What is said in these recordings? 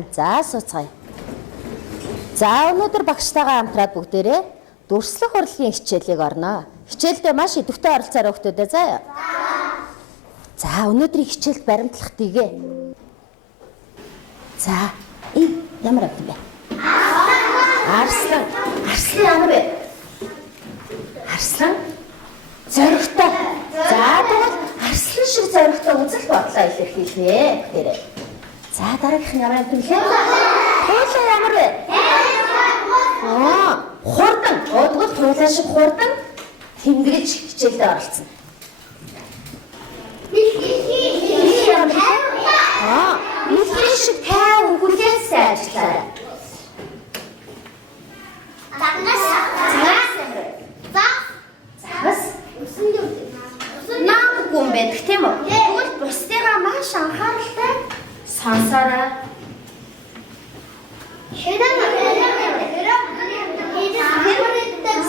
байна. За сууцгаая. За өнөөдөр багштайгаа хамтраад бүгдээрээ дүрслэх урлагийн хичээлийг орно. Хичээлдээ маш идэвхтэй оролцоорой хүүхдүүдээ заа. За өнөөдрийн хичээлд баримтлах дэгээ. За ямар авт юм бэ? Арслан. Арслан ямар вэ? Арслан зоригтой. За тэгвэл арслан шиг зоригтой үзэл бодлоо илэрхийлнэ бүгдээрээ. За дараагийнх нь ямар авт юм бэ? Туйлаа ямар вэ? Хурдан. Тэгвэл туйлаа шиг хурдан тэнгэрэж хичээлдээ оролцсон. Илэрхийлэх шиг тайван хүлээсээ ажиллаарай. Загас. Наамгүй юм байдаг тийм үү? Тэгвэл бусдыгаа маш анхааралтай сонсоорой.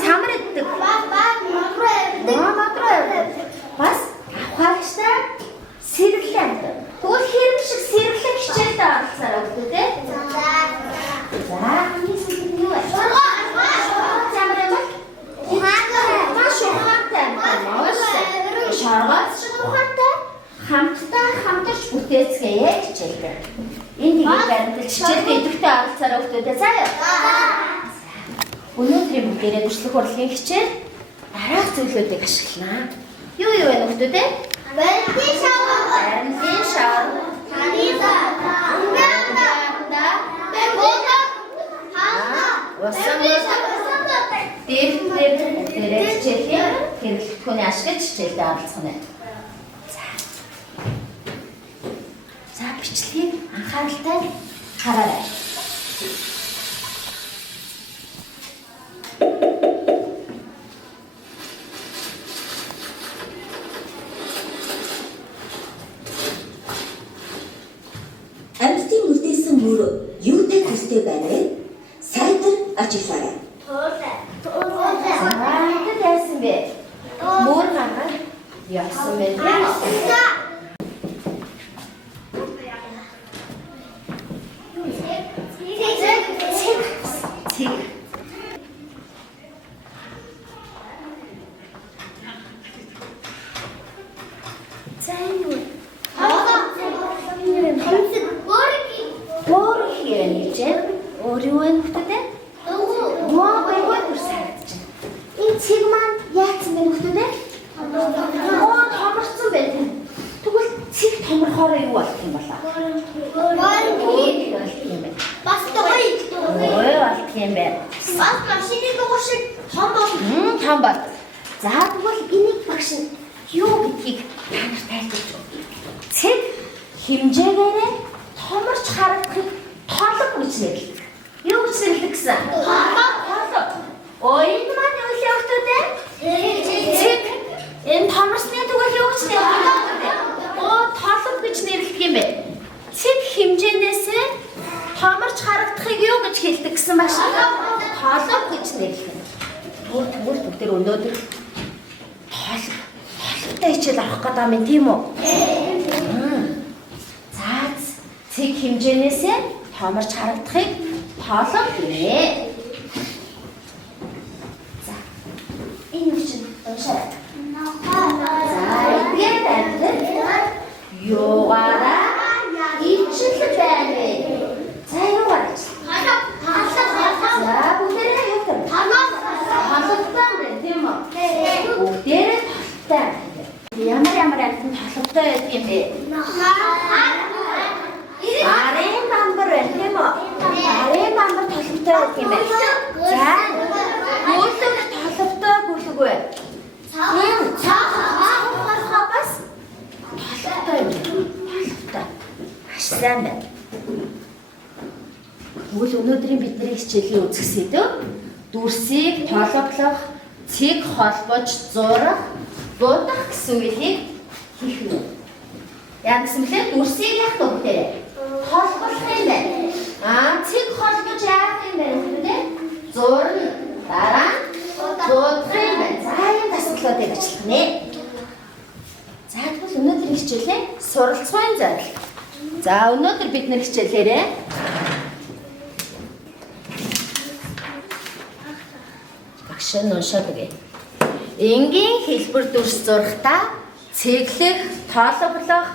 Самар иддэг. Бас авахаарчтай сэргэлэн. Тэгвэл хэрэг шиг сэргэлэн хичээлдээ оролцоорой хүүхдүүдээ. За юу вэ? Шаргац шиг ухаантай хамтарч бүтээцгээе хичээлдээ. Энд нэг баримтал хичээлдээ идэвхтэй оролцоорой хүүхдүүдээ заа. Өнөөдрийн бүгдээрээ дүрслэх урлагийн хичээл дараах зүйлүүдийг ашиглана. Юу вэ хүүхдүүдээ? Баримтын шавар. Баримтын шавар. Танида. Дээрээ хичээлийн хэрэглэгдэхүүний ашиглаж хичээлдээ оролцох нь. За бичлэгийг анхааралтай хараарай. Амьтдын үлдээсэн мөр юутай төстэй байна вэ? Сайтар ажиглаарай. Хэд яасан бэ? Мөр гаргаад яасан бэ? За тэгвэл энийг багш нь юу гэдгийг та нарт тайлбарлаж өгье. Цэг хэмжээгээрээ томорч харагдахыг толог гэж нэрлэдэг. Юу гэж нэрлэдэг гэсэн? Толог. Энэ маань юу вэ хүүхдүүдээ? Цэг. Энэ томорсны тэгвэл юу гэж нэрлэдэг? Толог гэж нэрлэдэг юм бэ. Цэг хэмжээнээсээ томорч харагдахыг юу гэж хэлдэг гэсэн багш? Толог гэж нэрлэдэг. Тэгвэл бүгдээр өнөөдөр толготой хичээл авах гэдэг юм тийм үү? За цэг хэмжээнээсээ томорч харагдахыг толог гинэ. За энэ юу чинь уншаарай. За эдгээр амьтад юугаараа ичил байна вэ? За юугаар ичил? За бүгдээрээ юу гэх юм? Толготой байна тийм үү? Бүгдээрээ толготой. Ямар амьтад толготой байдаг юм бэ? Арын бамбар байна тийм үү? Арын бамбар толготой байдаг юм байна. За гүлэг толготой гүлэг вэ? Цаахаа бас толготой юм. Толготой. Маш сайн байна. Тэгвэл өнөөдрийн бидний хичээлийн үзэх сэдэв дүрсийг толгоглох, цэг холбож зурах, дуудах гэсэн үгийг хийх нь. Яа гэсэн бэлээ дүрсийг яах вэ? Холбох юм байна. Цэг холбож яах юм бэ? Зурна. Дараа дуудах юм байна. За энэ тасгалуудыг ажиллах нэ. За тэгвэл өнөөдрийн хичээлээ суралцгын зорилго. За өнөөдөр бид нэр хичээлээрээ Багш нь уншаад өгье. Энгийн хэлбэр дүрс зурхтаа цэглэх, тооловлох,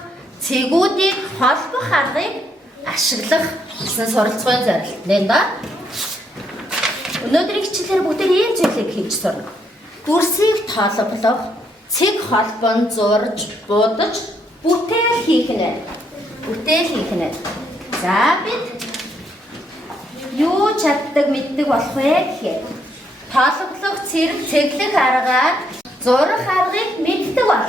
цэгүүдийг холбох аргыг ашиглах гэсэн суралцгын зорилт нэ да. Өнөөдрийн хичээлээр бүгдээр ийм зүйлийг хийж сурна. Дүрсийг тооловлох, цэг холбон зурж, будаж, бүтээл хийх нь. За бид юу чаддаг мэддэг болох вэ гэхээр тооловлох, цэглэх аргаар зурах аргыг мэддэг бол.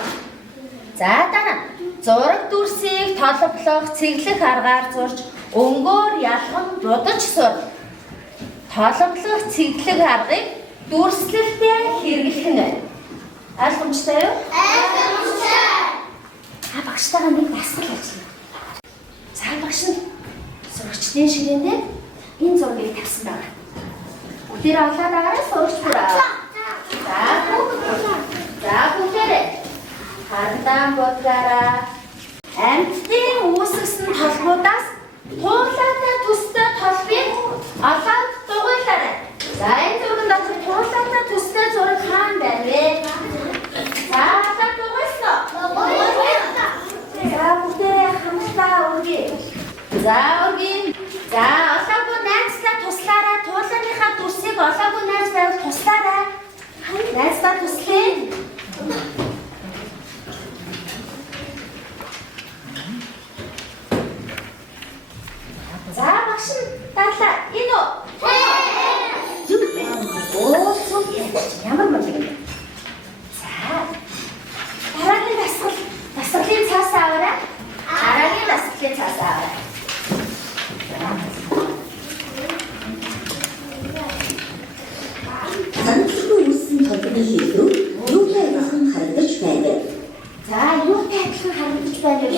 За дараа зураг дүрсийг тооловлох, цэглэх аргаар зурж өнгөөр ялхан будаж сур. Тооловлох, цэглэх аргыг дүрслэлтэй хэрэглэх нь. Ойлгомжтой юу? Ойлгомжтой. Багштайгаа нэг дасгал ажиллана. За багш нь сурагчдын ширээндээ энэ зургийг тавьсан байна. Бүгдээ олоод агараа сурагч бүрээ. За бүгдээрээ хандан бодгаараа амьтдын үүсгэсэн толгуудаас туулаатай төстэй толбыг олоод дугуйлаарай. За энэ зурганд авах туулаатай төстэй зураг хаана байна вэ? За олоод дугуйлсан. За бүгдээрээ хамтдаа өргөе. За өргөе. За олоогүй найзлаа туслаарай. Туулааныхаа дүрсийг олоогүй найз байвал туслаарай. Найзлаа туслая. За багш нь дадлаа. Энэ үү? Зүг байна. Оо зүг. Ямар мөн юм бэ? За. Дараагийн дасгалын цаас аваарай. Дараагийн дасгалын цаас аваарай. Санамсаргүй үүссэн толгойн хэлбэр юутай адилхан харагдаж байна. За юутай адилхан харагдаж байна вэ?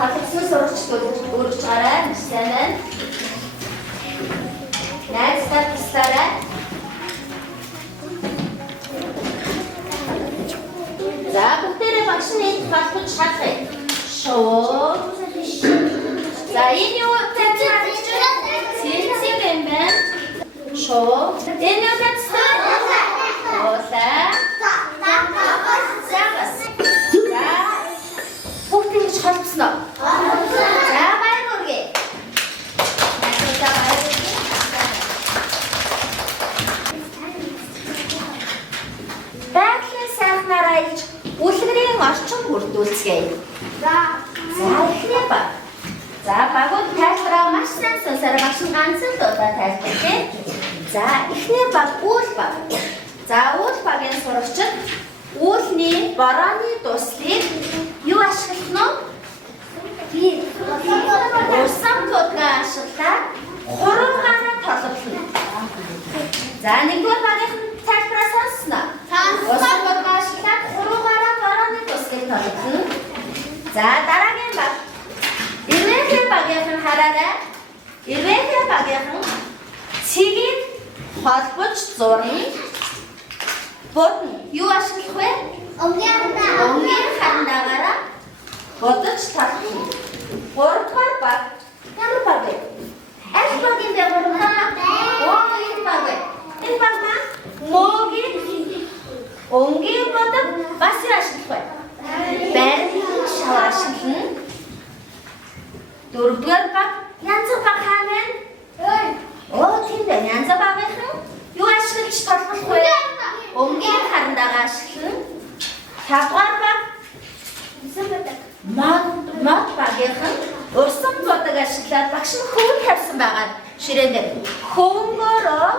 Холбосон сурагчдууд өргөж гараа. Сайн байна. Найзлаа туслаарай. За бүгдээрээ багш нь холбож шалгая. Шоо. За энэ юу тань цэцэг юм байна. Шоо. Энэ юу тань Ола. Бүгдийг холбосноо. За баяр хүргэе. Байгалийн сайхнаараа иж үлгэрийн орчин бүрдүүлцгээе. За эхний баг. За багууд тайлбараа маш сайн сонсороо багш нь ганцхан дуудаа тайлбарлая. За эхний баг үйл баг. За үйл багийн сурагчид үүлний борооны дуслыг юу ашиглах нь? Усан тутгаа ашиглаад хуруугаараа толгоно. За нэгдүгээр багийн тайлбараа сонсноо. Усан тутгаа ашиглаад хуруугаараа борооны дуслыг толгоно. За дараагийн баг. Ирвэхэ багийн хараарай. Ирвэхэ багийн цэгийг холбож зурна. Бодно. Юу ашиглах вэ? Өнгийн хандаагаараа бодож талхна. Гуравдугаар баг. Ямар баг вэ? Аль багийн бэ? Энэ баг вэ? Энэ баг маань мөгийн өнгийн бодог бас юу ашиглах вэ? Барилгын шавар ашиглана. Дөрөвдүгээр баг. Янз баг хаа байна? Оо тийм дээ. Янз багийнхан юу ашиглаж толгох вэ? Өнгийн харандаага ашиглана. Тавдугаар баг. Мод багийнхан усан бодог ашиглаад багш нь хөвөн тавьсан байгаа ширээн дээр. Хөвөнгөөрөө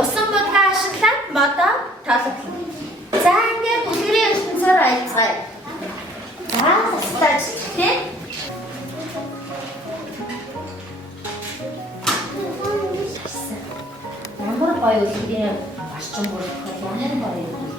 усан бодгаа ашиглаад модоо толгоно. За ингээд бүлгэрийн ертөнцөөр айлцгаая. За стаж тийм. Ямар гоё үлгэрийн орчин бүрдэх ямар гоё юм.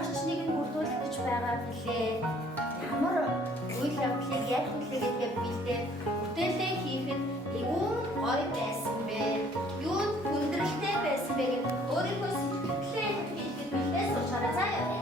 Орчныг нь бүрдүүлэх гэж байгаа билээ. Ямар үйл явдлыг яаж хүлээх гэдэг билээ. Бүтээлээ хийхэд юу гоё байсан бэ? Юу хүндрэлтэй байсан бэ гэдэг өөрийнхөө сэтгэлээ хэлэхэд билээ суучаараа заяа.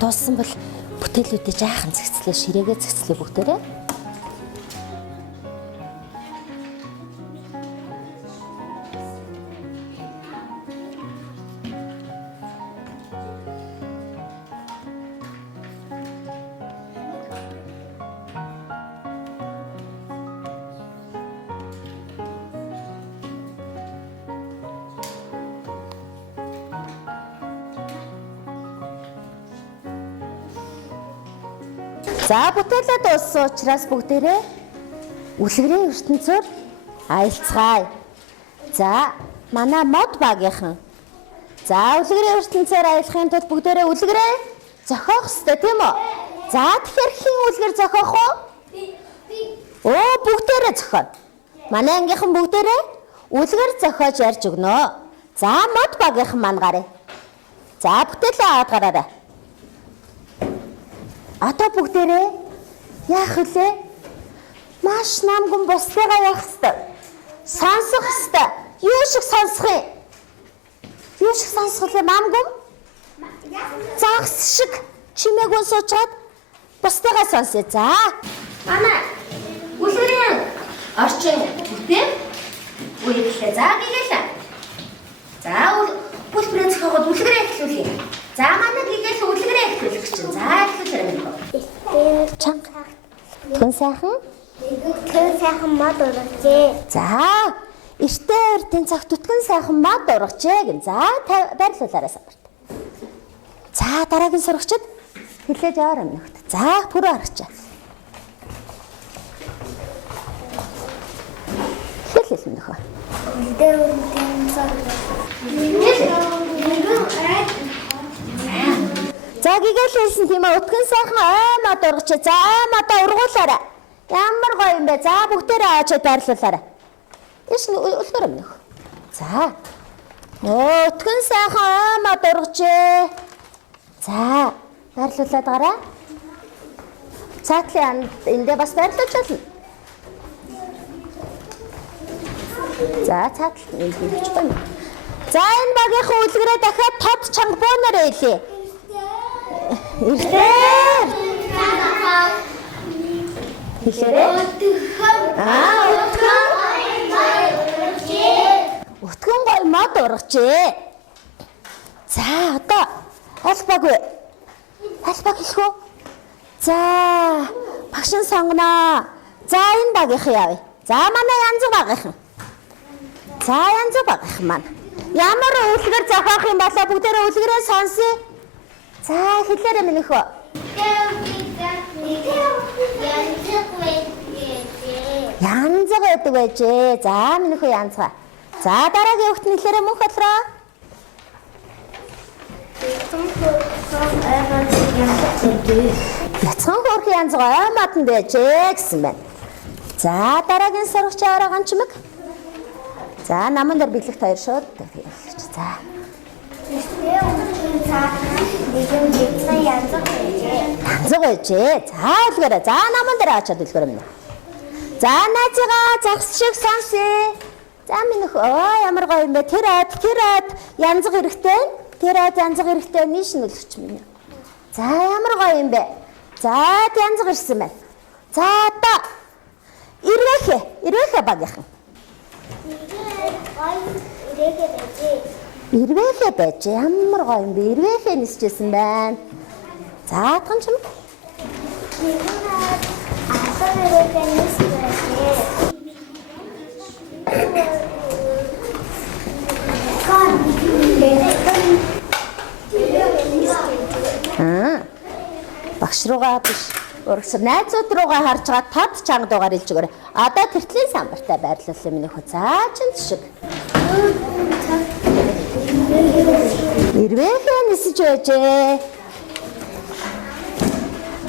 дууссан бол бүтээлүүдээ жаахан цэгцлээ, ширээгээ цэгцлээ бүгдээрээ. За бүтээлээ дууссан учраас бүгдээрээ үлгэрийн ертөнцөөр аялцгаая. За манай мод багийнхан. За үлгэрийн ертөнцөөр аялахын тулд бүгдээрээ үлгэрээ зохиох ёстой тийм үү? За тэгэхээр хэн үлгэр зохиох вэ? Оо бүгдээрээ зохионо. Манай ангийнхан бүгдээрээ үлгэр зохиож ярьж өгнө. За мод багийнхан маань гарыг. За бүтээлээ аваад гараарай. Одоо бүгдээрээ яах вүлээ? Маш намган бусдыгаа яах ёстой? Сонсох ёстой. Юу шиг сонсох юм? Юу шиг сонсох вэ? Намган? Загс шиг чимээгүй суучаад бусдыгаа сонсъё. За. Манай үлгэрийн орчин бүтээн үеиглээ. За гээглээ. За бүлбэрээ зохиогод үлгэрээ эхлүүлье. За манай гээглээ үлгэрээ эхлүүлэх чинь. За эхлүүлээрэй. Чанга. Тэн сайхан? Тэн сайхан мод ургажээ. За, эртээ өртийн цагт түтгэн сайхан мод ургажээ гэн. За, байрлуулаарай самбарт. За, дараагийн сурагчид хэлээд яваар юм нөхд. За, пүрөө харагчаа. Хэлээ нөхөө. Үлдээ өртийн цаг. За гигээл хэлсэн тийм ээ өтгөн сайхан ой мод ургачаа. За модоо ургуулаарай. Ямар гоё юм бэ? За бүгдээрээ аачаад байрлуулаарай. Тэш үлгэр юм нөх. За. Өтгөн сайхан ой мод ургачээ. За байрлуулаад гараа. Цаатлын эндээ бас байрлуулж болно. За цаатал энд хийж байна. За энэ багийнхан үлгэрээ дахиад тод чанга буунаарай хэлээ. Ирлээ. Хэлээрэй. Өтгөн гой мод ургачээ. За одоо албагүй. Албаг хэлэх үү? За багшин сонгоноо. За энэ багийнхан явъя. За манай янз багийнхан. За янз багийнхан маань. Ямар үлгэр зохиох юм болоо бүгдээрээ үлгэрээ сонсъё. За хэлээрэй минь хөө. Янз байдаг байжээ. За минь хөө янзгаа. За дараагийн хүүхд нь хэлээрэй мөн хотлоо. Яцхан хөөрхөн янз ой модон байжээ гэсэн байна. За дараагийн сурагч аваагаан чимэг. За наман дээр бэлэгт хоёр шууд хэлж. За. Янз байжээ. За үлгэрээ. За наман дээр аачаад үлгэрээ минь. За наазыгаа загс шиг сонсъё. За минь өө ямар гоё юм бэ? Тэр ад янз хэрэгтэй. Тэр ад янз хэрэгтэй нийш нь үлгэрч минь. За ямар гоё юм бэ? За янз гэрсэн байна. За одоо ирвэхэ багийнхан. Ирвэхэ байж ямар гоё юм бэ? Ирвэхэ нисчихсэн байна. За атган ч юм. Багш руугаа биш. Урагш найзууд руугаа харж байгаа тод чанга дуугаар хэлж өгөөрэй. Одоо тэртлийн самбартай байрлуулъя минь хөө. За чин шиг. Ирвэхэ нисэж байжээ.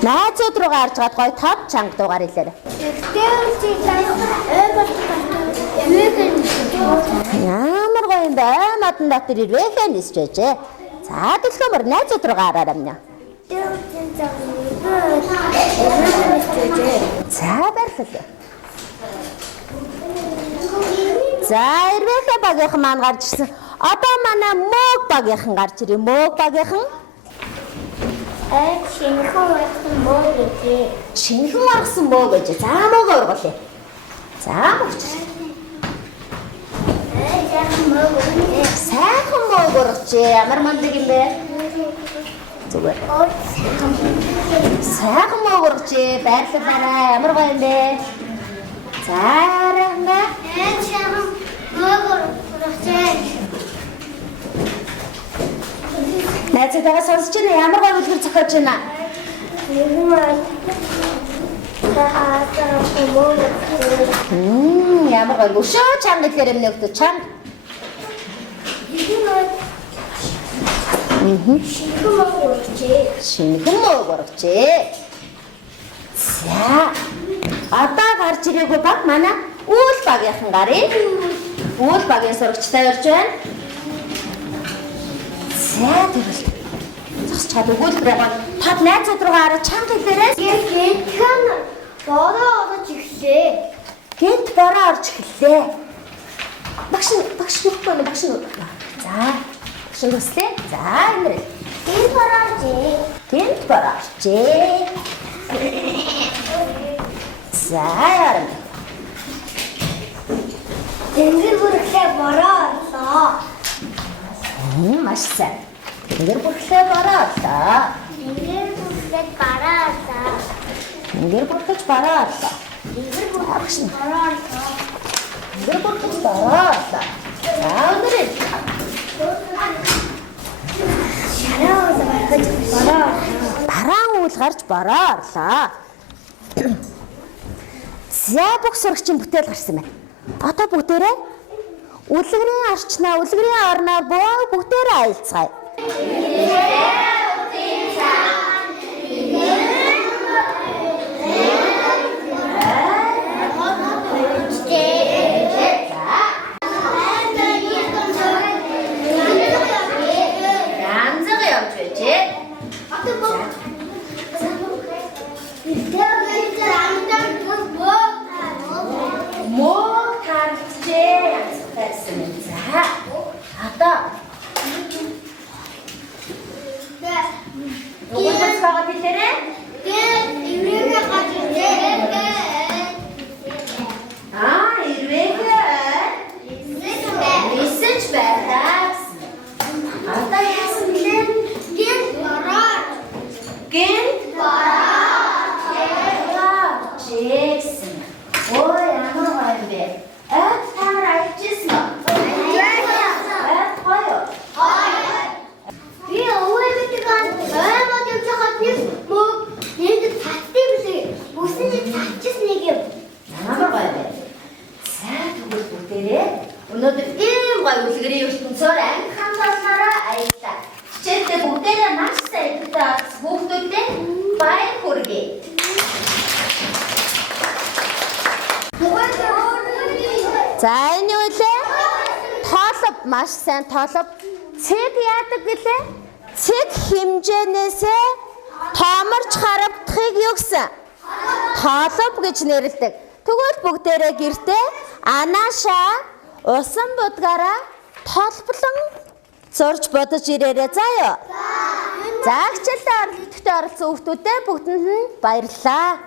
Найзууд руугаа харж байгаа гоё тод чанга дуугаар хэлээрэй. Ямар гоё юм бэ? Модон дотор ирвэхэ нисэж байжээ. За дэлгөөмөр найзууд руугаа хараарай минь. За байрлалаа. За ирвэхэ багийнхан маань гарч ирсэн. Одоо манай мөөг багийнхан гарч ирээ. Мөөг багийнхан. Шинхэн ургасан муу гэж. Шинхэн ургасан муу гэж. За муугаа ургуулъя. За мууч. Сайхан муу ургаж. Ямар мундаг юм бэ? Зүгээр. Сайхан муу ургаж. Баярлалаа. Ямар гоё юм бэ? За арга. Сайхан муу ургаж. Найзтайгаа сонсож байна. Ямар гоё үлгэр зохиож байна. Ямар гоё өшөө чанга гэхээр юм нэгт чанга. Шинхэн муу ургажээ. За. Одоо гарч ирээгүй баг манай үйл багийнхан гарыг. Үйл багийн сурагчтай орж байна. За тэгвэл зогсож чад өгүүлбэрээ гоо тод найзууд руугаа хараа чанга хэлээрээс Гэнтхэн бороо орж ирлээ. гэнт бороо орж эхэллээ. Багш нүхгүй нэ багш нү. За багш нүслээ. За энэ Гэнт бороо оржээ. гэнт бороо оржээ. За яарна. Тэнгэр бүрхлээ бороо орлоо. Маш сайн. Тэнгэр бүрхлээ бороо орлоо. Тэнгэр бүрхлээ бороо орлоо. Тэнгэр бүрхэж бороо орлоо. Тэнгэр бүрхлээ бороо орлоо. Тэнгэр бүрхэж бороо орлоо. За өнөрөө Шараа барахж бороо орлоо. бараан үйл гарч бороо орлоо. За бүх сурагчийн бүтээл гарсан байна. Одоо бүгдээрээ үлгэрийн арчнаа үлгэрийн орноор бүгдээрээ аялцгаая. Янзгаа явж байжээ. Муу таралцжээ байсан. За одоо Угаас байгаа хэлээрээ мессеж байлаа. Одоо яасан бэ? Гэнт Джексон. Ой, ямар гоё юм бэ? Та нар аялжсэн үү? Гоё. Би өвөөгөө ойгоод явж байхад нэг мөг нэг цацтай билээ. Үсэн чи цацчихсан нэг юм. Ямар гоё бэ? Сайн тэгвэл бүгдээрээ өнөөдөр ийм гоё үлгэрийн ертөнцөөр анги хамгаалснараа аяллаа. Хичээлдээ бүгдээрээ маш сайн идэвхтэй хүүхдүүдтэй баяр хүргэе. За энэ юу вэ? Тоолов маш сайн тоолов. Цэг яадаг гэлээ? Цэг хэмжээнээсээ тооморч харагдахыг юу гэсэн? Тоолов гэж нэрлэдэг. Тэгвэл бүгдээрээ гэртээ анаашаа усан будгаараа толболон зурж бодож ирээрэй заа юу? За хичээлдээ оролцсон хүүхдүүдэд бүгдэнд нь баярлалаа.